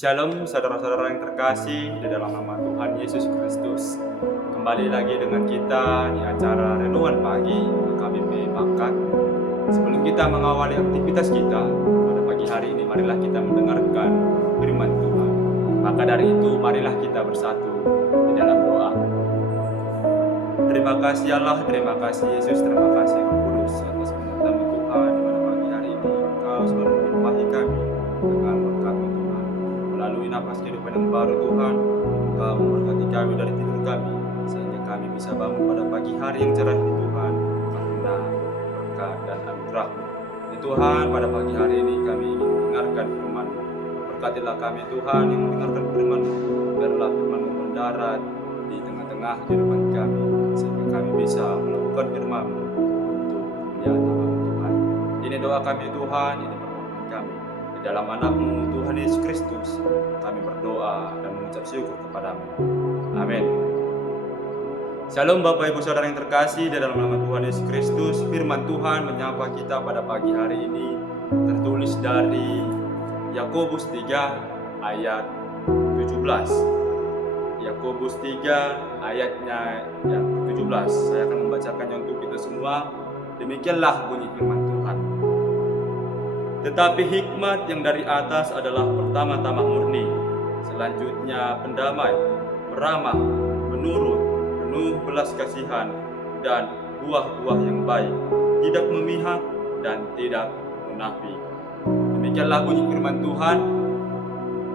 Shalom saudara-saudara yang terkasih di dalam nama Tuhan Yesus Kristus. Kembali lagi dengan kita di acara Renungan Pagi KBP Pakat. Sebelum kita mengawali aktivitas kita pada pagi hari ini, marilah kita mendengarkan firman Tuhan. Maka dari itu, marilah kita bersatu di dalam doa. Terima kasih Allah, terima kasih Yesus, terima kasih Roh Kudus atas penyertaan Tuhan pada pagi hari ini. Engkau selalu melimpahi kami dengan berkat Tuhan. Melalui nafas kehidupan yang baru Tuhan, Engkau memberkati kami dari tidur kami, sehingga kami bisa bangun pada pagi hari yang cerah ini Tuhan, karena berkat dan anugerah-Mu. Ya Tuhan, pada pagi hari ini kami ingin mendengarkan firman-Mu. Berkatilah kami Tuhan yang mendengarkan firman-Mu, biarlah firman-Mu mendarat di tengah-tengah kehidupan kami, sehingga kami bisa melakukan firman-Mu untuk kemuliaan nama-Mu Tuhan. Ini doa kami Tuhan, ini permohonan kami. Di dalam anak-Mu Tuhan Yesus Kristus, kami berdoa dan mengucap syukur kepadamu. Amin. Shalom Bapak Ibu Saudara yang terkasih, di dalam nama Tuhan Yesus Kristus, firman Tuhan menyapa kita pada pagi hari ini, tertulis dari Yakobus 3 ayat 17. Yakobus 3 ayatnya yang 17. Saya akan membacakannya untuk kita semua. Demikianlah bunyi firman Tuhan. Tetapi hikmat yang dari atas adalah pertama-tama murni, selanjutnya pendamai, peramah, penurut, penuh belas kasihan, dan buah-buah yang baik, tidak memihak dan tidak munafik. Demikianlah bunyi firman Tuhan.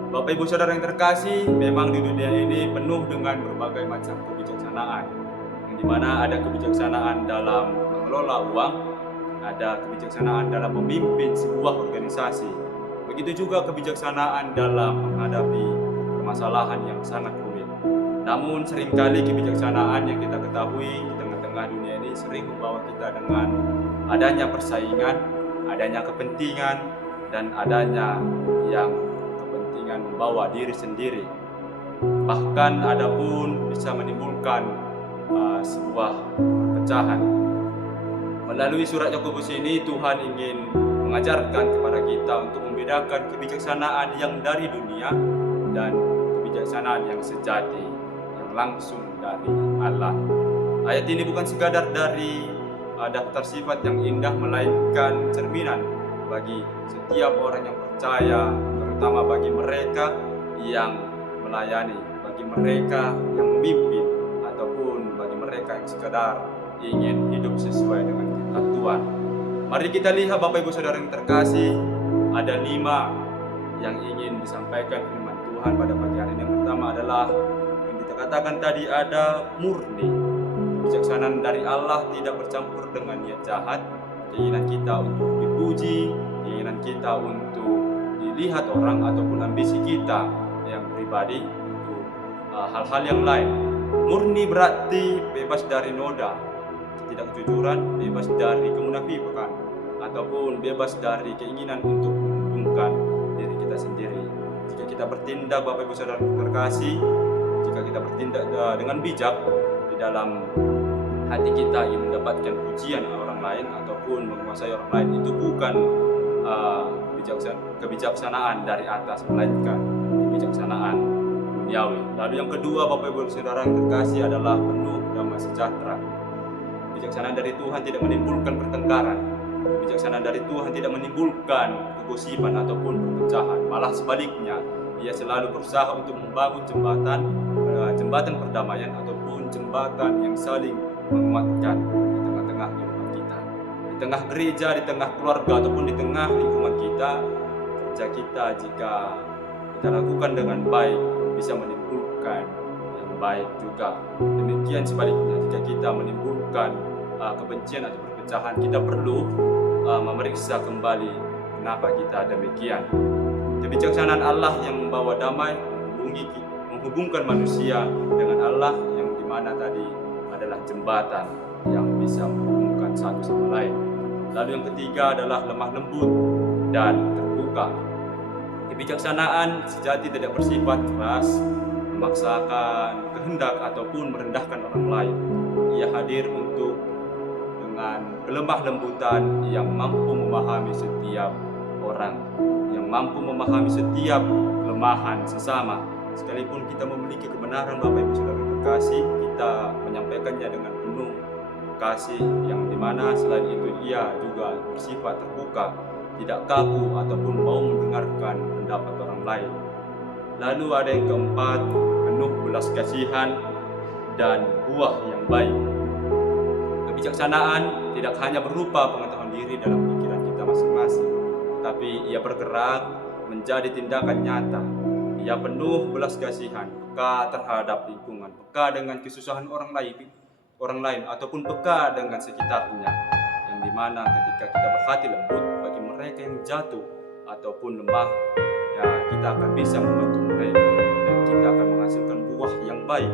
Bapak Ibu Saudara yang terkasih, memang di dunia ini penuh dengan berbagai macam kebijaksanaan, yang dimana ada kebijaksanaan dalam mengelola uang, ada kebijaksanaan dalam memimpin sebuah organisasi. Begitu juga kebijaksanaan dalam menghadapi permasalahan yang sangat rumit. Namun seringkali kebijaksanaan yang kita ketahui di tengah-tengah dunia ini sering membawa kita dengan adanya persaingan, adanya kepentingan, dan adanya yang kepentingan membawa diri sendiri. Bahkan ada pun bisa menimbulkan sebuah perpecahan. Melalui surat Yakobus ini, Tuhan ingin mengajarkan kepada kita untuk membedakan kebijaksanaan yang dari dunia dan kebijaksanaan yang sejati, yang langsung dari Allah. Ayat ini bukan sekadar dari daftar sifat yang indah, melainkan cerminan bagi setiap orang yang percaya, terutama bagi mereka yang melayani, bagi mereka yang memimpin, ataupun bagi mereka yang sekadar ingin hidup sesuai dengan kehendak Tuhan. Mari kita lihat Bapak Ibu Saudara yang terkasih, ada 5 yang ingin disampaikan firman Tuhan pada pagi hari ini. Yang pertama adalah yang kita katakan tadi, ada murni. Kebijaksanaan dari Allah tidak bercampur dengan niat jahat, keinginan kita untuk dipuji, keinginan kita untuk dilihat orang, ataupun ambisi kita yang pribadi untuk hal-hal yang lain. Murni berarti bebas dari noda ketidakjujuran, bebas dari kemunafikan, ataupun bebas dari keinginan untuk menguntungkan diri kita sendiri. Jika kita bertindak, Bapak Ibu Saudara terkasih, jika kita bertindak dengan bijak di dalam hati kita ingin mendapatkan pujian orang lain ataupun menguasai orang lain, itu bukan kebijaksanaan dari atas, melainkan kebijaksanaan duniawi. Lalu yang kedua, Bapak Ibu Saudara yang terkasih, adalah penuh damai sejahtera. Kebijaksanaan dari Tuhan tidak menimbulkan pertengkaran. Kebijaksanaan dari Tuhan tidak menimbulkan kegosipan ataupun perpecahan. Malah sebaliknya, Ia selalu berusaha untuk membangun jembatan perdamaian ataupun jembatan yang saling menguatkan di tengah-tengah kehidupan kita. Di tengah gereja, di tengah keluarga, ataupun di tengah lingkungan kita, kerja kita jika kita lakukan dengan baik bisa menimbulkan yang baik juga. Demikian sebaliknya, jika kita menimbulkan kebencian atau perpecahan, kita perlu memeriksa kembali kenapa kita demikian. Kebijaksanaan Allah yang membawa damai, menghubungkan manusia dengan Allah, yang dimana tadi adalah jembatan yang bisa menghubungkan satu sama lain. Lalu yang ketiga adalah lemah lembut dan terbuka. Kebijaksanaan sejati tidak bersifat keras, memaksakan kehendak ataupun merendahkan orang lain. Ia hadir untuk dengan kelemah lembutan yang mampu memahami setiap orang, yang mampu memahami setiap kelemahan sesama. Sekalipun kita memiliki kebenaran, Bapak Ibu Saudara terkasih, kita menyampaikannya dengan penuh kasih, yang dimana selain itu ia juga bersifat terbuka, tidak kaku ataupun mau mendengarkan pendapat orang lain. Lalu ada yang keempat, penuh belas kasihan dan buah yang baik. Kebijaksanaan tidak hanya berupa pengetahuan diri dalam pikiran kita masing-masing, tetapi ia bergerak menjadi tindakan nyata. Ia penuh belas kasihan, peka terhadap lingkungan, peka dengan kesusahan orang lain ataupun peka dengan sekitarnya, yang dimana ketika kita berhati lembut bagi mereka yang jatuh ataupun lemah, ya kita akan bisa membantu mereka dan kita akan menghasilkan buah yang baik.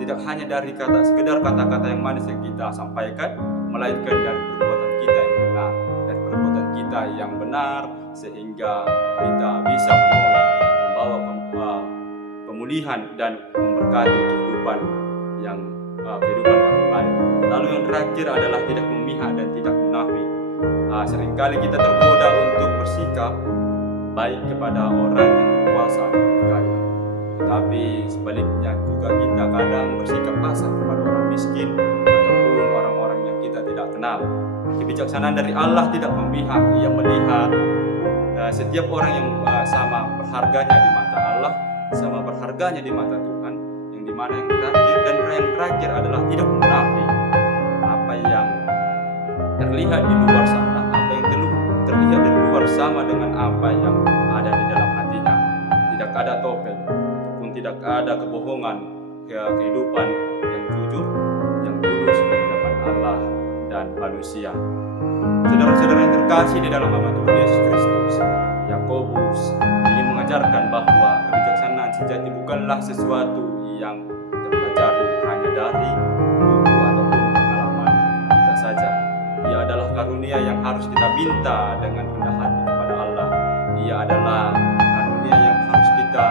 Tidak hanya dari sekedar kata-kata yang manis yang kita sampaikan, melainkan dari perbuatan kita yang benar, dari perbuatan kita yang benar, sehingga kita bisa membawa pemulihan dan memberkati kehidupan orang lain. Lalu yang terakhir adalah tidak memihak dan tidak munafik. Seringkali kita tergoda untuk bersikap baik kepada orang yang berkuasa dan berkaya, tetapi sebaliknya juga kita kadang bersikap kasar kepada orang miskin ataupun orang-orang yang kita tidak kenal. Kebijaksanaan dari Allah tidak memihak. Ia melihat setiap orang yang sama berharganya di mata Allah, sama berharganya di mata Tuhan. Yang dimana yang terakhir adalah tidak munafik. Apa yang terlihat di luar sana, apa yang terlihat dari luar sama dengan apa yang ada di dalam hatinya. Tidak ada topeng ataupun tidak ada kebohongan, kehidupan yang jujur, yang tulus di hadapan Allah dan manusia. Saudara-saudara yang terkasih di dalam nama Tuhan Yesus Kristus, Yakobus ingin mengajarkan bahwa kebijaksanaan sejati bukanlah sesuatu yang kita pelajari hanya dari buku ataupun pengalaman kita saja. Ia adalah karunia yang harus kita minta dengan rendah hati kepada Allah. Ia adalah karunia yang harus kita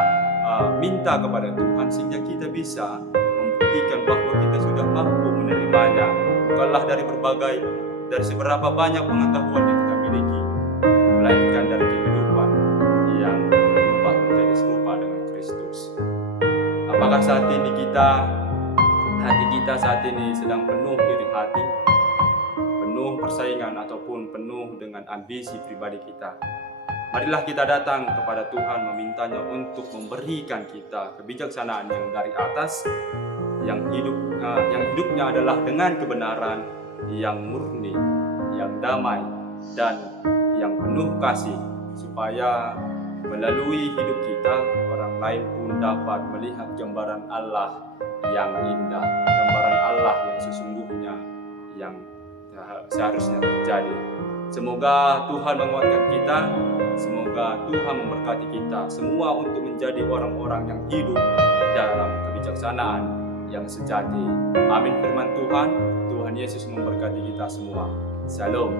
minta kepada Tuhan, sehingga kita bisa membuktikan bahwa kita sudah mampu menerimanya. Bukanlah dari seberapa banyak pengetahuan yang kita miliki, melainkan dari kehidupan yang berubah menjadi serupa dengan Kristus. Apakah saat ini hati kita saat ini sedang penuh iri hati, penuh persaingan ataupun penuh dengan ambisi pribadi kita? Marilah kita datang kepada Tuhan memintanya untuk memberikan kita kebijaksanaan yang dari atas, yang hidupnya adalah dengan kebenaran, yang murni, yang damai, dan yang penuh kasih, supaya melalui hidup kita orang lain pun dapat melihat gambaran Allah yang indah, gambaran Allah yang sesungguhnya yang seharusnya terjadi. Semoga Tuhan menguatkan kita, semoga Tuhan memberkati kita semua untuk menjadi orang-orang yang hidup dalam kebijaksanaan yang sejati. Amin firman Tuhan. Tuhan Yesus memberkati kita semua. Shalom.